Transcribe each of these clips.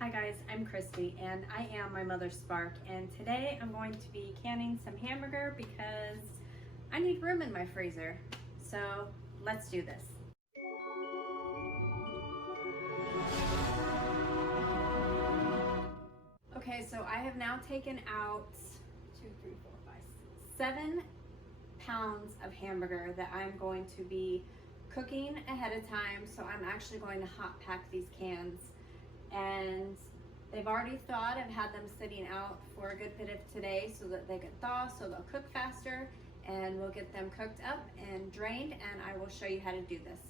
Hi guys, I'm Christy and I am my mother's Spark, and today I'm going to be canning some hamburger because I need room in my freezer. So let's do this. Okay, so I have now taken out 7 pounds of hamburger that I'm going to be cooking ahead of time. So I'm actually going to hot pack these cans, and they've already thawed. I've had them sitting out for a good bit of today so that they could thaw, so they'll cook faster, and we'll get them cooked up and drained, and I will show you how to do this.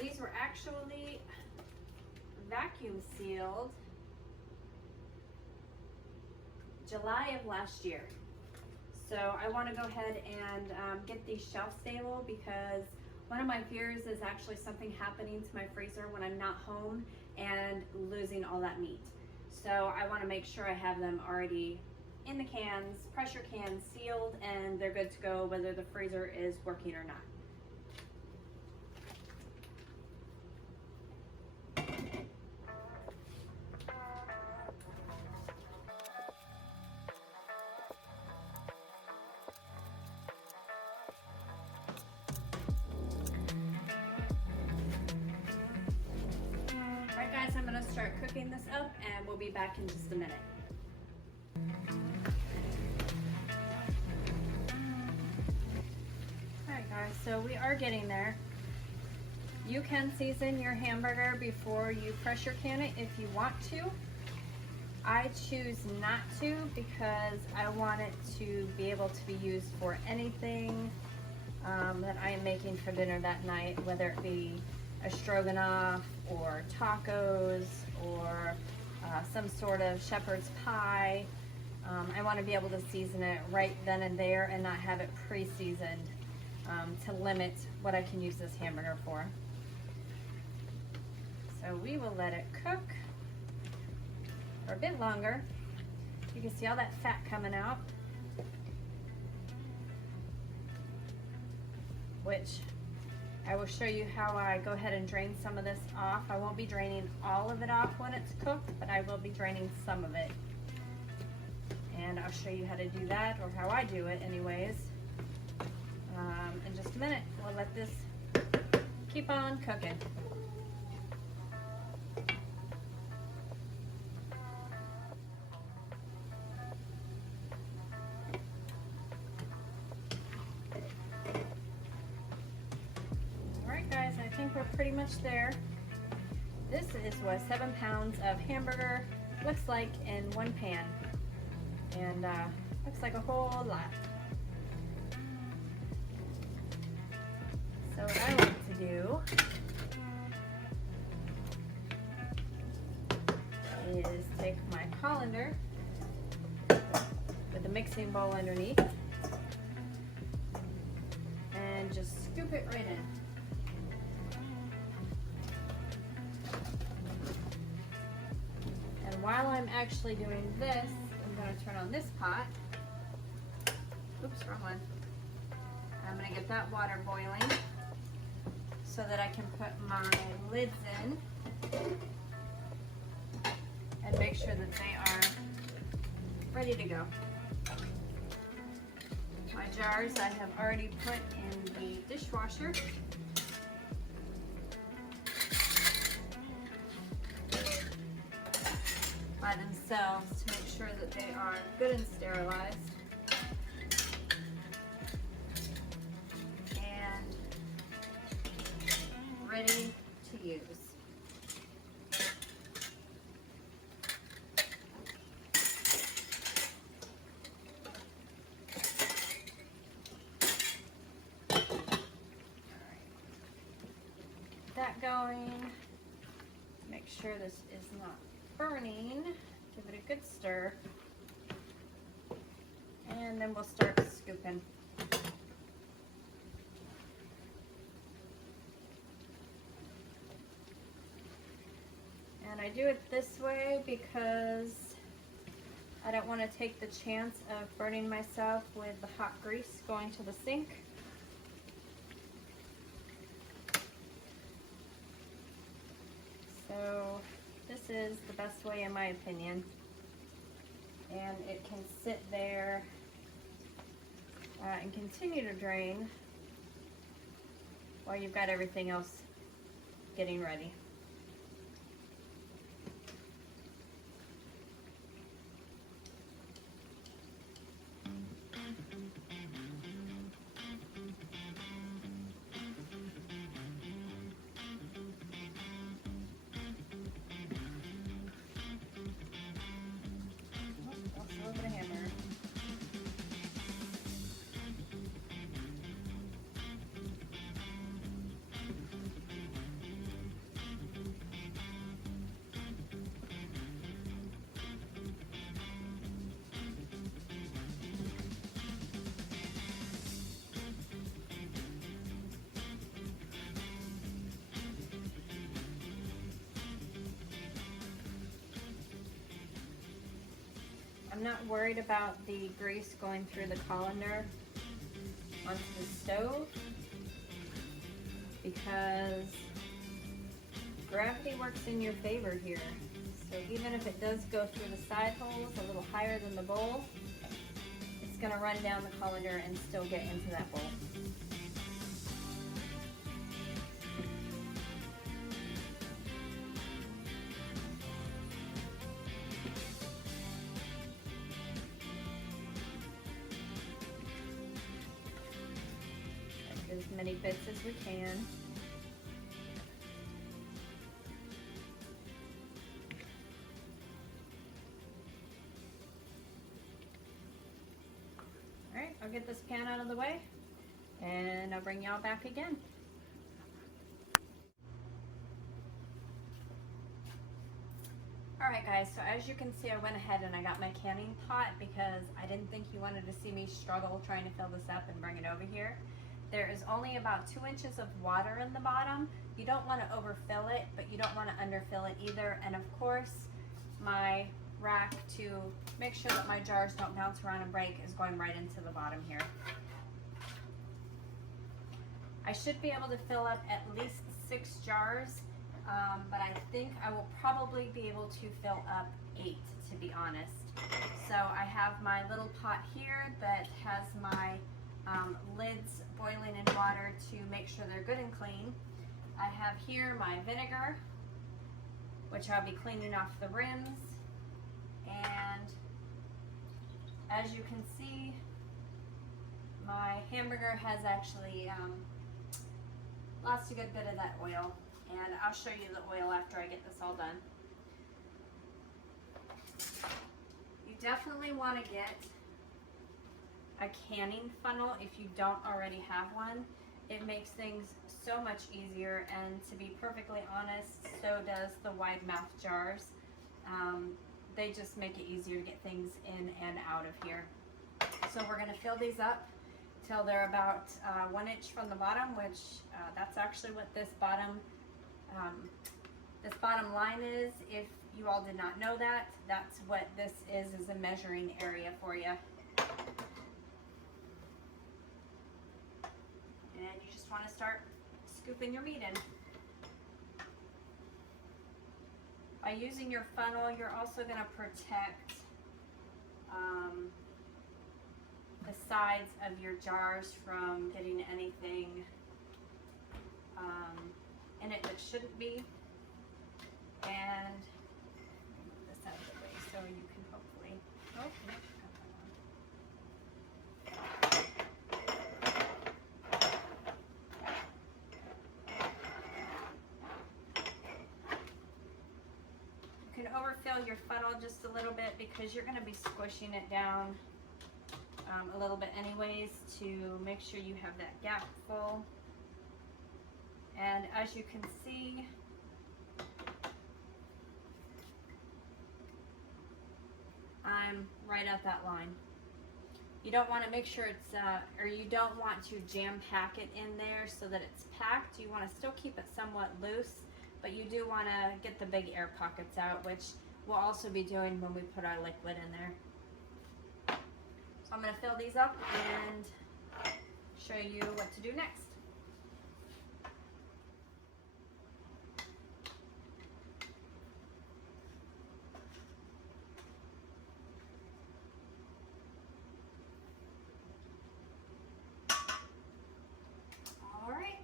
These were actually vacuum sealed July of last year. So I want to go ahead and get these shelf stable, because one of my fears is actually something happening to my freezer when I'm not home and losing all that meat. So I want to make sure I have them already in the cans, pressure cans, sealed, and they're good to go whether the freezer is working or not. Alright guys, I'm going to start cooking this up and we'll be back in just a minute. Alright guys, so we are getting there. You can season your hamburger before you pressure can it if you want to. I choose not to because I want it to be able to be used for anything that I am making for dinner that night, whether it be a stroganoff or tacos or some sort of shepherd's pie. I want to be able to season it right then and there and not have it pre-seasoned to limit what I can use this hamburger for. So we will let it cook for a bit longer. You can see all that fat coming out, which I will show you how I go ahead and drain some of this off. I won't be draining all of it off when it's cooked, but I will be draining some of it. And I'll show you how to do that, or how I do it anyways, in just a minute. We'll let this keep on cooking. Guys, I think we're pretty much there. This is what 7 pounds of hamburger looks like in one pan, and looks like a whole lot. So what I like to do is take my colander with the mixing bowl underneath and just scoop it right in. While I'm actually doing this, I'm going to turn on this pot. Oops, wrong one. I'm going to get that water boiling so that I can put my lids in and make sure that they are ready to go. My jars I have already put in the dishwasher. By themselves to make sure that they are good and sterilized and ready to use. Get that going. Make sure this is not burning. Give it a good stir, and then we'll start scooping. And I do it this way because I don't want to take the chance of burning myself with the hot grease going to the sink. So this is the best way in my opinion. And it can sit there and continue to drain while you've got everything else getting ready. I'm not worried about the grease going through the colander onto the stove because gravity works in your favor here. So even if it does go through the side holes a little higher than the bowl, it's going to run down the colander and still get into that bowl. As many bits as we can. All right, I'll get this pan out of the way and I'll bring y'all back again. All right guys, so as you can see, I went ahead and I got my canning pot because I didn't think you wanted to see me struggle trying to fill this up and bring it over here. There is only about 2 inches of water in the bottom. You don't want to overfill it, but you don't want to underfill it either. And of course, my rack to make sure that my jars don't bounce around and break is going right into the bottom here. I should be able to fill up at least 6 jars, but I think I will probably be able to fill up 8, to be honest. So I have my little pot here that has my lids boiling in water to make sure they're good and clean. I have here my vinegar, which I'll be cleaning off the rims, and as you can see, my hamburger has actually lost a good bit of that oil, and I'll show you the oil after I get this all done. You definitely want to get a canning funnel if you don't already have one. It makes things so much easier, and to be perfectly honest, so does the wide mouth jars. They just make it easier to get things in and out of here. So we're going to fill these up till they're about 1 inch from the bottom, which that's actually what this bottom line is. If you all did not know that, that's what this is a measuring area for you. And you just want to start scooping your meat in. By using your funnel, you're also going to protect the sides of your jars from getting anything in it that shouldn't be. And move this out of the way so you can hopefully, oh, no. You can overfill your funnel just a little bit because you're going to be squishing it down a little bit anyways to make sure you have that gap full. And as you can see, I'm right at that line. You don't want to make sure it's, or you don't want to jam pack it in there so that it's packed. You want to still keep it somewhat loose, but you do want to get the big air pockets out, which we'll also be doing when we put our liquid in there. So I'm going to fill these up and show you what to do next. All right.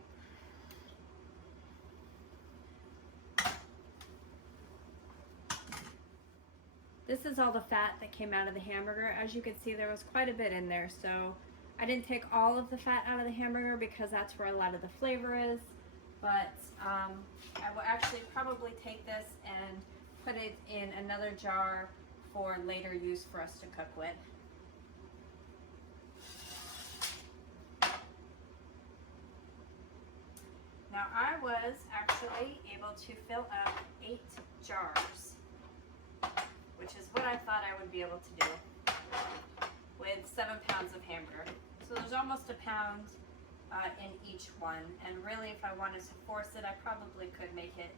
This is all the fat that came out of the hamburger. As you can see, there was quite a bit in there, so I didn't take all of the fat out of the hamburger because that's where a lot of the flavor is, but I will actually probably take this and put it in another jar for later use for us to cook with. Now I was actually able to fill up 8 jars, which is what I thought I would be able to do with 7 pounds of hamburger. So there's almost a pound in each one, and really if I wanted to force it, I probably could make it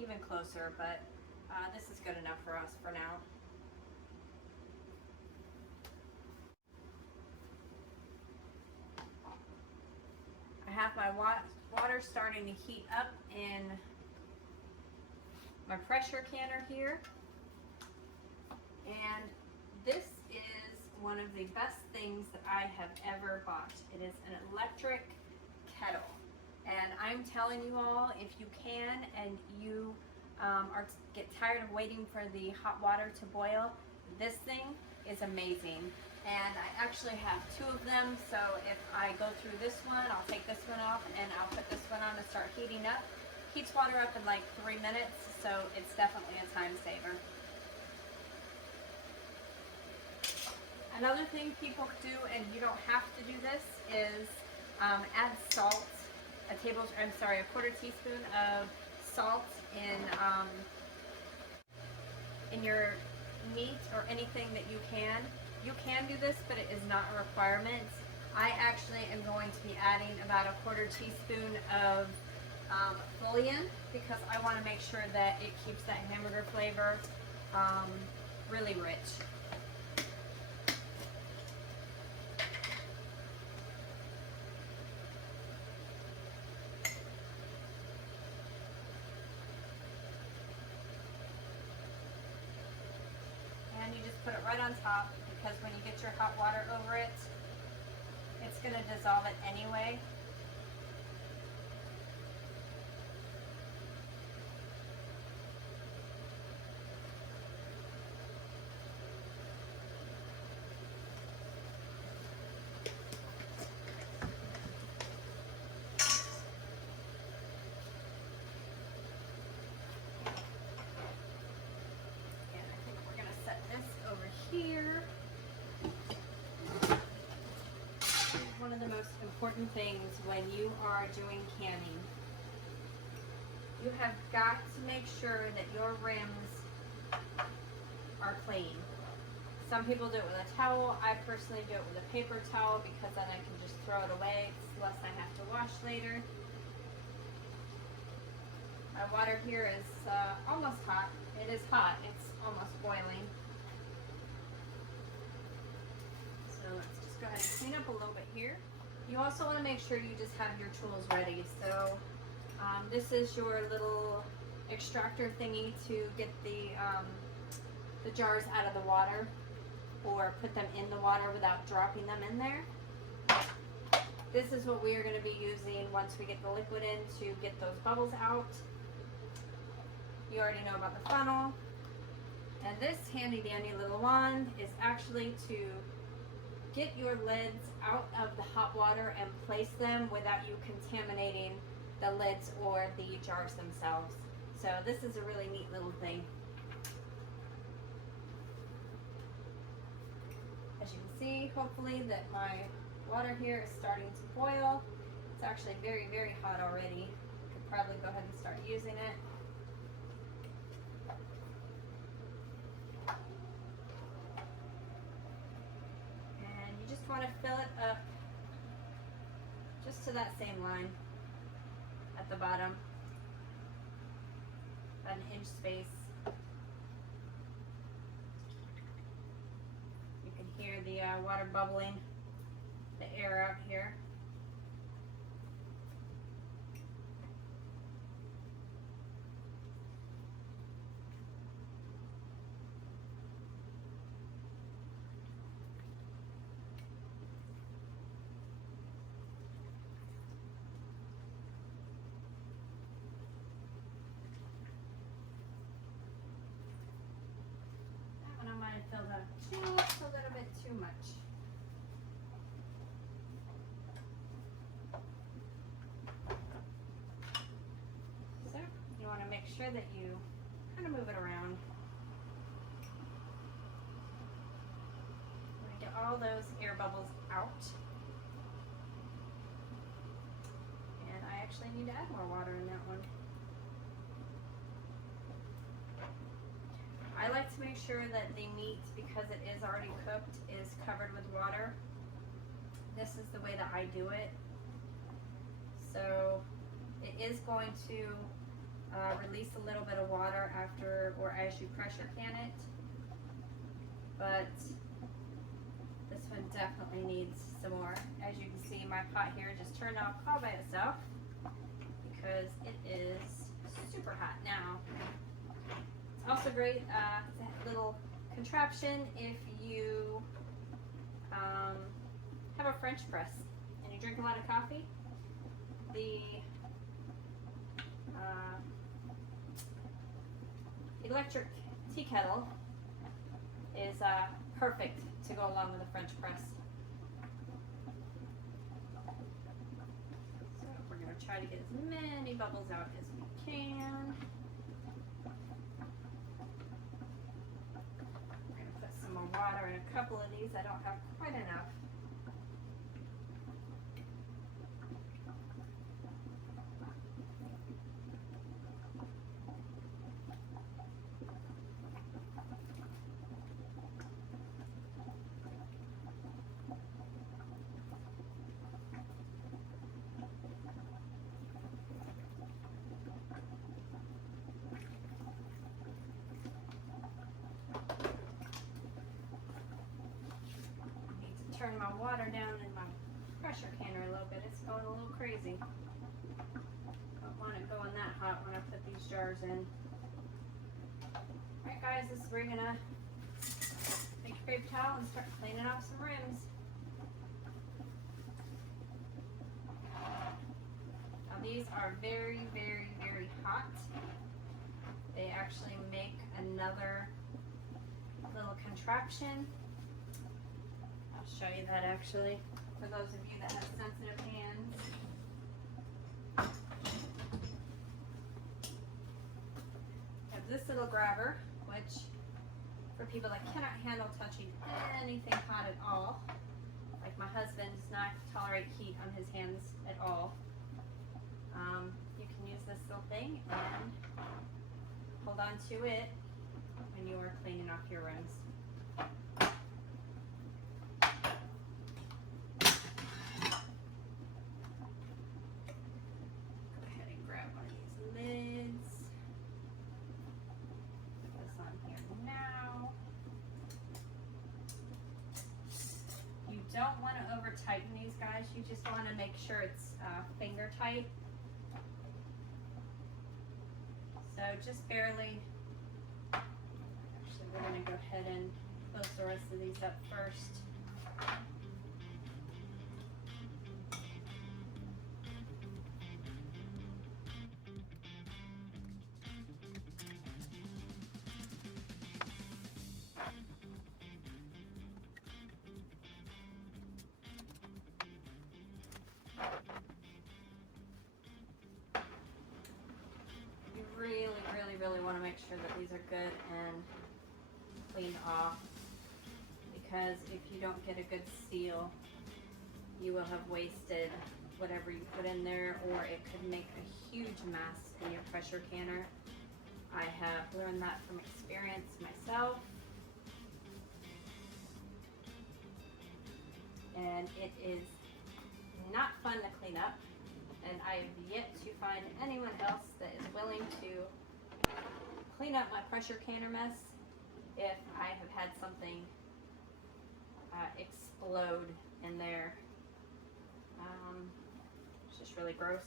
even closer, but this is good enough for us for now. I have my water starting to heat up in my pressure canner here, and this is one of the best things that I have ever bought. It is an electric kettle, and I'm telling you all, if you can and you get tired of waiting for the hot water to boil, this thing is amazing. And I actually have 2 of them, so if I go through this one, I'll take this one off and I'll put this one on and start heating up. Heats water up in like 3 minutes, so it's definitely a time saver. Another thing people do, and you don't have to do this, is add salt, a quarter teaspoon of salt in your meat or anything that you can. You can do this, but it is not a requirement. I actually am going to be adding about a quarter teaspoon of bouillon because I want to make sure that it keeps that hamburger flavor really rich. And you just put it right on top, because when you get your hot water over it, it's going to dissolve it anyway. Here. One of the most important things when you are doing canning, you have got to make sure that your rims are clean. Some people do it with a towel. I personally do it with a paper towel because then I can just throw it away. It's less I have to wash later. My water here is almost hot. It is hot. It's almost boiling. So let's just go ahead and clean up a little bit here. You also want to make sure you just have your tools ready. So this is your little extractor thingy to get the jars out of the water, or put them in the water without dropping them in there. This is what we are going to be using once we get the liquid in to get those bubbles out. You already know about the funnel. And this handy dandy little wand is actually to get your lids out of the hot water and place them without you contaminating the lids or the jars themselves. So this is a really neat little thing. As you can see, hopefully that my water here is starting to boil. It's actually very, very hot already. You could probably go ahead and start using it. Want to fill it up just to that same line at the bottom, about an inch space. You can hear the water bubbling, the air out here. That one I might have filled up just a little bit too much. So you want to make sure that you kind of move it around. Get all those air bubbles out. And I actually need to add more water in that one. I like to make sure that the meat, because it is already cooked, is covered with water. This is the way that I do it. So it is going to release a little bit of water after or as you pressure can it. But this one definitely needs some more. As you can see, my pot here just turned off all by itself because it is super hot now. It's also great, it's a little contraption if you have a French press and you drink a lot of coffee. The electric tea kettle is perfect to go along with a French press. So we're going to try to get as many bubbles out as we can. We're going to put some more water in a couple of these. I don't have quite enough. Turn my water down in my pressure canner a little bit. It's going a little crazy. Don't want it going that hot when I put these jars in. Alright guys, this is where you're gonna take your paper towel and start cleaning off some rims. Now these are very, very, very hot. They actually make another little contraption. I'll show you that actually, for those of you that have sensitive hands. I have this little grabber, which for people that cannot handle touching anything hot at all, like my husband does not tolerate heat on his hands at all. You can use this little thing and hold on to it when you are cleaning off your rims. Don't want to over tighten these guys, you just want to make sure it's finger tight. So just barely. Actually, we're going to go ahead and close the rest of these up first. Really want to make sure that these are good and cleaned off, because if you don't get a good seal, you will have wasted whatever you put in there, or it could make a huge mess in your pressure canner. I have learned that from experience myself, and it is not fun to clean up, and I have yet to find anyone else that is willing to clean up my pressure canner mess if I have had something explode in there. It's just really gross.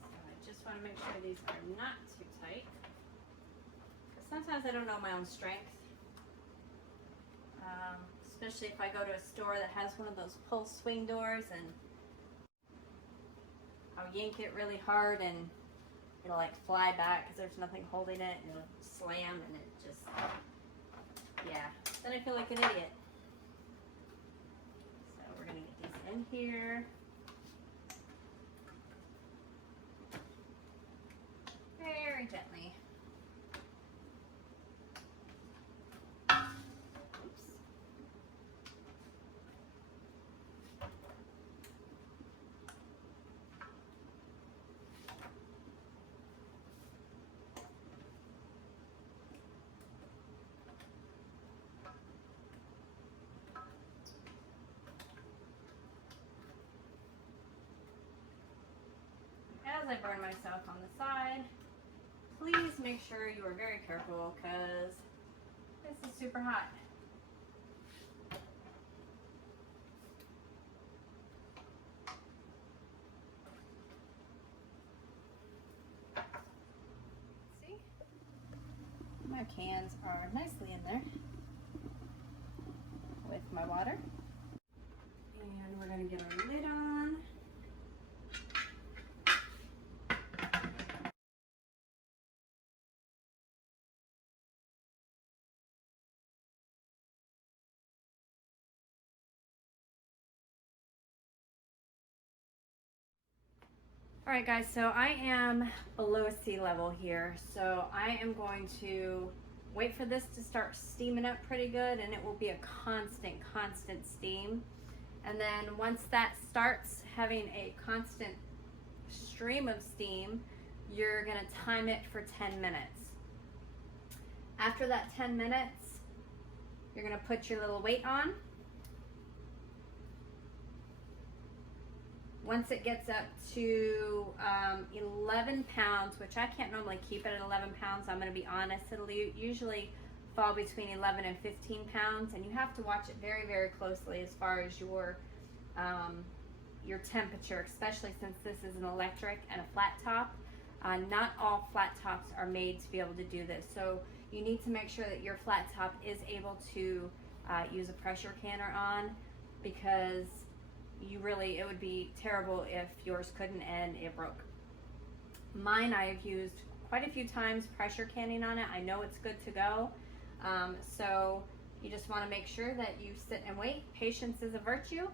So I just want to make sure these are not too tight. Because sometimes I don't know my own strength. Especially if I go to a store that has one of those pull swing doors, and I'll yank it really hard and it'll like fly back because there's nothing holding it, and it'll slam and it just, yeah, then I feel like an idiot. So we're gonna get these in here. Very gently. As I burn myself on the side, please make sure you are very careful because this is super hot. See? My cans are nicely in there with my water. And we're going to get our lid on. All right guys, so I am below sea level here. So I am going to wait for this to start steaming up pretty good, and it will be a constant steam. And then once that starts having a constant stream of steam, you're gonna time it for 10 minutes. After that 10 minutes, you're gonna put your little weight on. Once it gets up to 11 pounds, which I can't normally keep it at 11 pounds, I'm gonna be honest, it'll usually fall between 11 and 15 pounds, and you have to watch it very, very closely as far as your temperature, especially since this is an electric and a flat top. Not all flat tops are made to be able to do this, so you need to make sure that your flat top is able to use a pressure canner on, because it would be terrible if yours couldn't and it broke. Mine I've used quite a few times pressure canning on it. I know it's good to go. So you just want to make sure that you sit and wait. Patience is a virtue.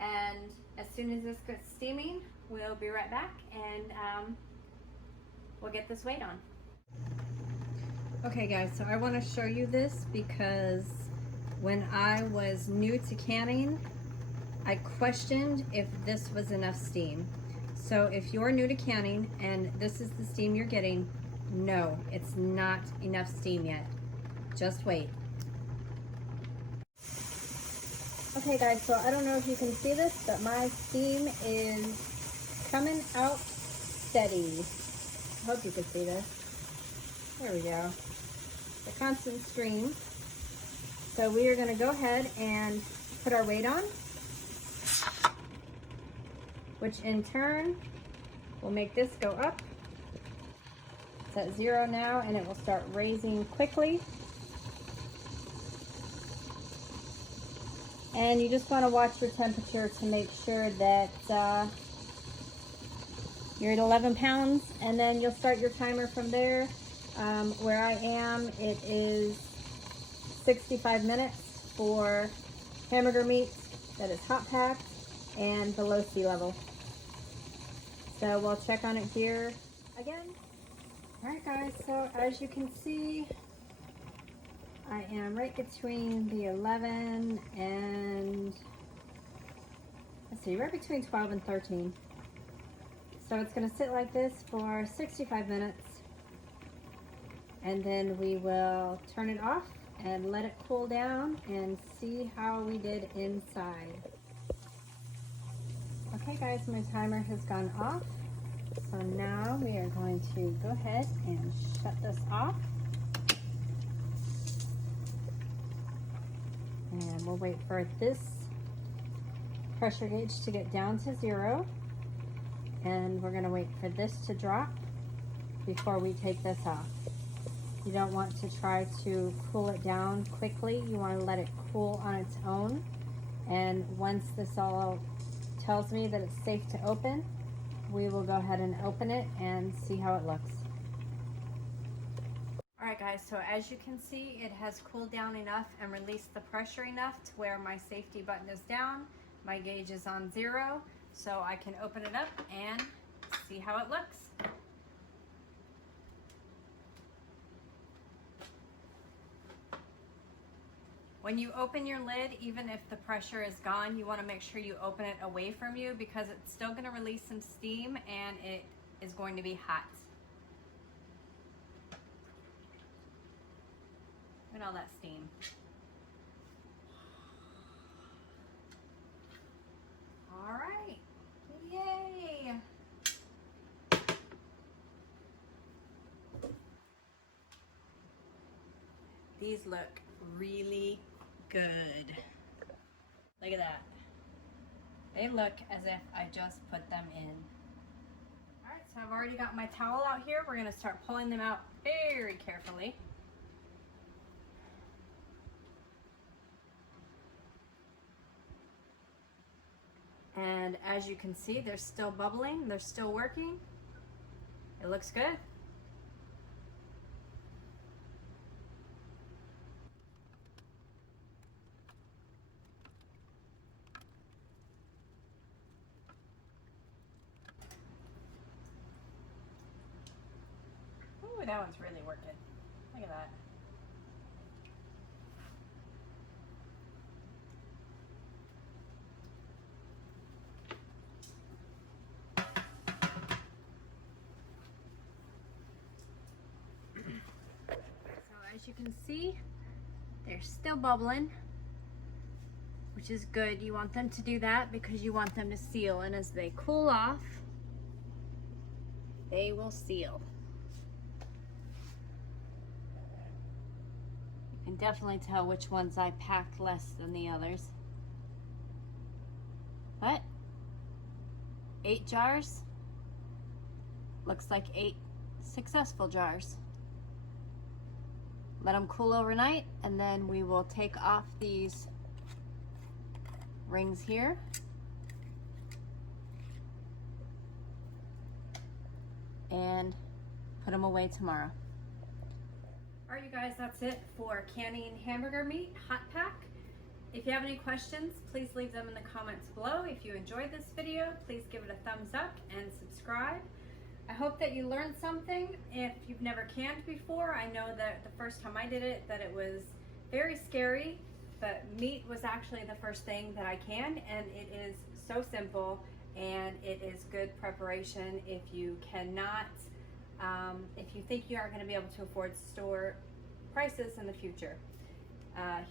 And as soon as this gets steaming, we'll be right back, and we'll get this weight on. Okay guys, so I want to show you this because when I was new to canning, I questioned if this was enough steam. So if you're new to canning and this is the steam you're getting, no, it's not enough steam yet. Just wait. Okay guys, so I don't know if you can see this, but my steam is coming out steady. I hope you can see this. There we go. The constant stream. So we are going to go ahead and put our weight on, which in turn will make this go up. It's at 0 now, and it will start raising quickly. And you just want to watch your temperature to make sure that you're at 11 pounds, and then you'll start your timer from there. Where I am, it is 65 minutes for hamburger meats that is hot packed and below sea level. So we'll check on it here again. All right guys, so as you can see, I am right between the 11 and, let's see, right between 12 and 13. So it's gonna sit like this for 65 minutes, and then we will turn it off and let it cool down and see how we did inside. Okay guys, my timer has gone off. So now we are going to go ahead and shut this off. And we'll wait for this pressure gauge to get down to 0. And we're gonna wait for this to drop before we take this off. You don't want to try to cool it down quickly. You want to let it cool on its own. And once this all tells me that it's safe to open, we will go ahead and open it and see how it looks. Alright guys, so as you can see, it has cooled down enough and released the pressure enough to where my safety button is down, my gauge is on 0, so I can open it up and see how it looks. When you open your lid, even if the pressure is gone, you want to make sure you open it away from you because it's still going to release some steam and it is going to be hot. Look at all that steam. All right, yay! These look really good. Look at that. They look as if I just put them in. All right, so I've already got my towel out here. We're gonna start pulling them out very carefully. And as you can see, they're still bubbling, they're still working. It looks good. Ooh, that one's really working. Look at that. So as you can see, they're still bubbling, which is good. You want them to do that because you want them to seal, and as they cool off, they will seal. You can definitely tell which ones I packed less than the others. But 8 jars looks like 8 successful jars. Let them cool overnight, and then we will take off these rings here. And put them away tomorrow. All right, you guys, that's it for canning hamburger meat hot pack. If you have any questions, please leave them in the comments below. If you enjoyed this video, please give it a thumbs up and subscribe. I hope that you learned something. If you've never canned before, I know that the first time I did it, that it was very scary, but meat was actually the first thing that I canned, and it is so simple and it is good preparation if you cannot, if you think you aren't going to be able to afford store prices in the future.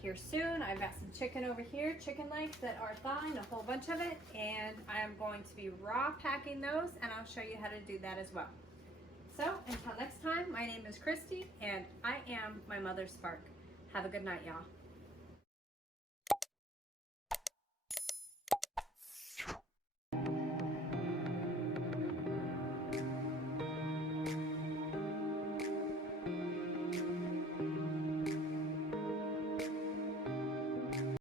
Here soon, I've got some chicken over here, chicken legs that are thawing, a whole bunch of it, and I am going to be raw packing those, and I'll show you how to do that as well. So until next time, my name is Christy, and I am my mother's spark. Have a good night, y'all.